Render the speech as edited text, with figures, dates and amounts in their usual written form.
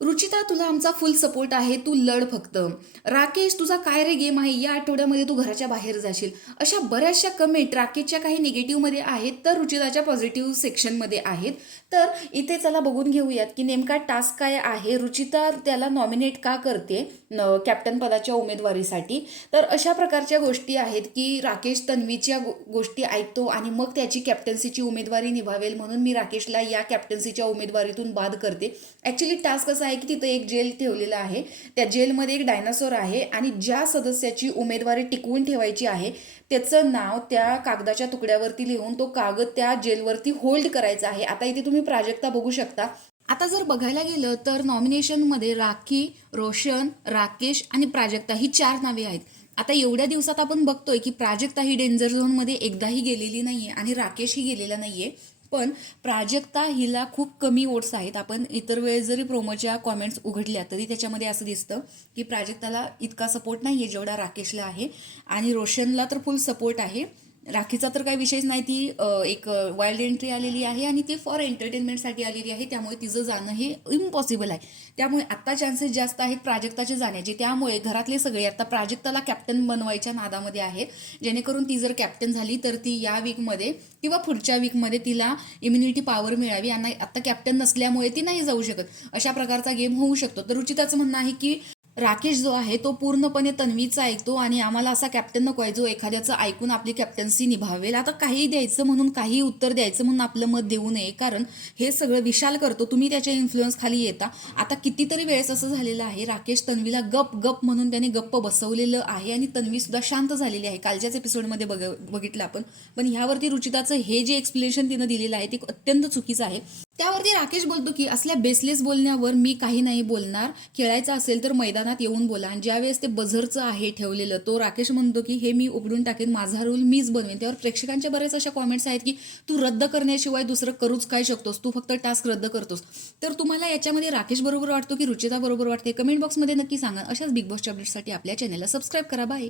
रुचिता, तुला आमचा फुल सपोर्ट आहे. तू लढ फक्त. राकेश, तुझा काय रे गेम आहे? या आठवड्यामध्ये तू घराच्या बाहेर जाशील. अशा बऱ्याचशा कमेंट राकेशच्या काही निगेटिव्हमध्ये आहेत, तर रुचिताच्या पॉझिटिव्ह सेक्शनमध्ये आहेत. तर इथे चला बघून घेऊयात की नेमका टास्क काय आहे. रुचिता त्याला नॉमिनेट का करते कॅप्टन पदाच्या उमेदवारीसाठी. तर अशा प्रकारच्या गोष्टी आहेत की राकेश तन्वीच्या गोष्टी ऐकतो आणि मग त्याची कॅप्टन्सीची उमेदवारी निभावेल म्हणून मी राकेशला या कॅप्टन्सीच्या उमेदवारीतून बाद करते. ॲक्च्युली टास्क असा आहे की तिथं एक जेल ठेवलेलं आहे. त्या जेलमध्ये एक डायनासोर आहे आणि ज्या सदस्याची उमेदवारी टिकवून ठेवायची आहे त्याचं नाव त्या कागदाच्या तुकड्यावरती लिहून तो कागद त्या जेलवरती होल्ड करायचा आहे. आता इथे तुम्ही प्राजक्ता बघू शकता. आता जर बघायला गेलं तर नॉमिनेशनमध्ये राखी, रोशन, राकेश आणि प्राजक्ता ही 4 नावे आहेत. आता एवढ्या दिवसात आपण बघतोय की प्राजक्ता ही डेंजर झोनमध्ये एकदाही गेलेली नाहीये आणि राकेशही गेलेला नाहीये. पण प्राजक्ता हिला खूप कमी वोट्स आहेत. आपण इतर वेळेस जरी प्रोमोच्या कॉमेंट्स उघडल्या तरी त्याच्यामध्ये असं दिसतं की प्राजक्ताला इतका सपोर्ट नाही आहे जेवढा राकेशला आहे. आणि रोशनला तर फुल सपोर्ट आहे. राखीचा तर काही विषयच नाही. ती एक वाईल्ड एंट्री आलेली आहे आणि ती फॉर एंटरटेनमेंटसाठी आलेली आहे. त्यामुळे तिचं जाणं हे इम्पॉसिबल आहे. त्यामुळे आत्ता चान्सेस जास्त आहेत प्राजक्ताचे जाण्याचे. त्यामुळे घरातले सगळे आता प्राजक्ताला कॅप्टन बनवायच्या नादामध्ये आहेत. जेणेकरून ती जर कॅप्टन झाली तर ती या वीकमध्ये किंवा पुढच्या वीकमध्ये तिला इम्युनिटी पॉवर मिळावी. आणि आता कॅप्टन नसल्यामुळे ती नाही जाऊ शकत. अशा प्रकारचा गेम होऊ शकतो. तर रुचिताचं म्हणणं आहे की राकेश जो आहे तो पूर्णपणे तन्वीचा ऐकतो आणि आम्हाला असा कॅप्टन नको आहे जो एखाद्याचं ऐकून आपली कॅप्टन्सी निभावेल. आता काही द्यायचं म्हणून, काही उत्तर द्यायचं म्हणून आपलं मत देऊ नये, कारण हे सगळं विशाल करतो. तुम्ही त्याच्या इन्फ्लुअन्स खाली येता. आता कितीतरी वेळेस असं झालेलं आहे, राकेश तन्वीला गप गप म्हणून त्याने गप्प बसवलेलं आहे आणि तन्वी सुद्धा शांत झालेली आहे. कालच्याच एपिसोडमध्ये बघितलं आपण. पण ह्यावरती रुचिताचं हे जे एक्सप्लेनेशन तिनं दिलेलं आहे ते अत्यंत चुकीचं आहे. त्यावरती राकेश बोलतो की असल्या बेसलेस बोलण्यावर मी काही नाही बोलणार. खेळायचं असेल तर मैदानात येऊन बोला. आणि ज्यावेळेस ते बझरचं आहे ठेवलेलं, तो राकेश म्हणतो की हे मी उघडून टाकेन, माझा रूल मीच बनवेन. त्यावर प्रेक्षकांच्या बऱ्याच अशा कॉमेंट्स आहेत की तू रद्द करण्याशिवाय दुसरं करूच काय शकतोस, तू फक्त टास्क रद्द करतोस. तर तुम्हाला याच्यामध्ये राकेश बरोबर वाटतो की रुचिता बरोबर वाटते? कमेंट बॉक्समध्ये नक्की सांगा. अशाच बिग बॉसच्या अपडेट्ससाठी आपल्या चॅनलला सबस्क्राईब करा. बाय.